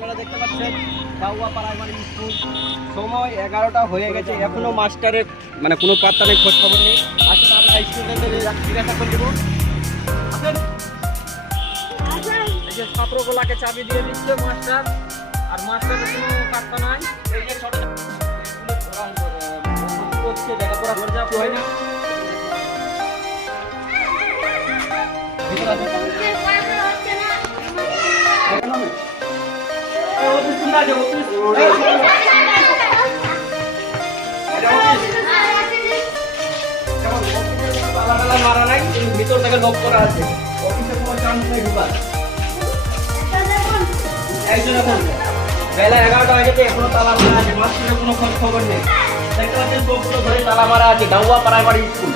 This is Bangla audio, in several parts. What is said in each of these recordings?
আপনারা দেখতে পাচ্ছেন ডাউয়া প্রাইমারি স্কুল, সময় 11টা হয়ে গেছে, এখনো মাস্টারের মানে কোনো পাত্তা নেই, খোঁজ খবর নেই। আসলে আমরা স্টুডেন্টদের জিজ্ঞাসা করে দেবো। এই যে ছাত্রগুলাকে চাবি দিয়ে দিচ্ছে মাস্টার, আর মাস্টারের কোনো পাত্তা নাই। এই যে ছোট করছে লেখাপড়া পর্যাপ্ত হয় না। মারা নাই, ভিতর থেকে লক করা আছে, অফিসে কোনো চান্স নেই ঢুকার। বেলা 11টা হয়ে গেছে, এখনো তালা মারা আছে, মাস্টারের কোনো খোঁজ খবর নেই। দেখতে পাচ্ছেন সবগুলো ঘরে তালা মারা আছে। ডাউয়া প্রাইমারি স্কুল,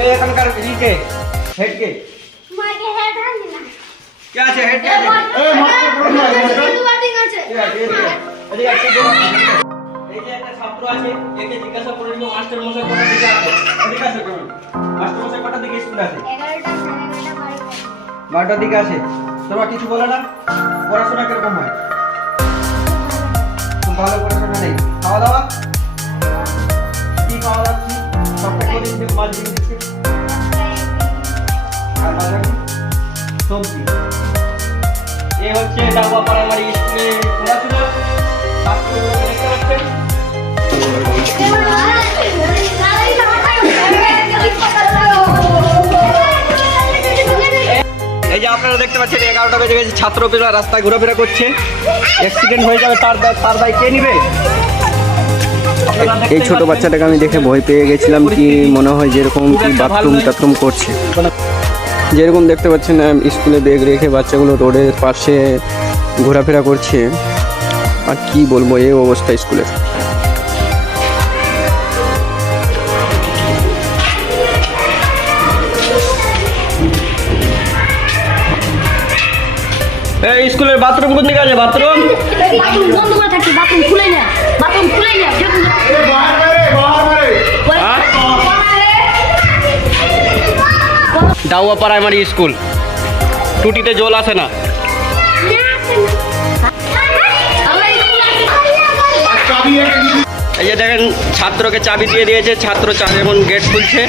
এই এখানকার কে হেডকে কে আছে? হেড কে আছে? এই যে একটা ছাত্র আছে, একে জিজ্ঞাসা করে নিও মাস্টার মশাই কটা দিকে আছে। এদিকে আসো তুমি। মাস্টার মশাই কটা দিকে স্কুল আছে? 12টার দিকে আছে। তোমরা কিছু বলে না? পড়াশোনা কিরকম হয়? খুব ভালো পড়াশোনা নেই। খাওয়া দাওয়া কি খাওয়া দাওয়া? সবটা করে দিচ্ছে, মাছ দিয়ে দিচ্ছে আর বাজার সবজি। এ হচ্ছে ডাউয়া প্রাইমারি স্কুলে পড়াশোনা। ছাত্রগুলোকে দেখতে পাচ্ছেন। এই যে আপনারা দেখতে পাচ্ছেন 11টা বেজে গেছে, ছাত্ররা রাস্তায় ঘোরাফেরা করছে। অ্যাক্সিডেন্ট হয়ে যাবে, তার দায় কে নিবে? এই ছোট বাচ্চাটাকে আমি দেখে ভয় পেয়ে গেছিলাম, কি মনে হয় যেরকম কি বাথরুম টাথরুম করছে। যেরকম দেখতে পাচ্ছেন স্কুলে ব্যাগ রেখে বাচ্চাগুলো রোডের পাশে ঘোরাফেরা করছে। আর কি বলবো এই অবস্থা স্কুলের। এই স্কুলের বাথরুম কোন দিকে আছে? বাথরুম বন্ধ করে থাকি, বাথরুম খুলে না, বাথরুম খুলে না। ডাউয়া প্রাইমারি স্কুল, টুটিতে জল আসে না। এই যে দেখেন ছাত্রকে চাবি দিয়ে দিয়েছে, ছাত্র চাবি এখন গেট খুলছে।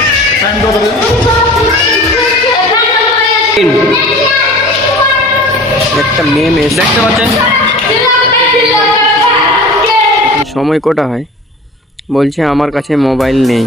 একটা মেম দেখতে পাচ্ছেন। সময় কটা হয়, বলছে আমার কাছে মোবাইল নেই।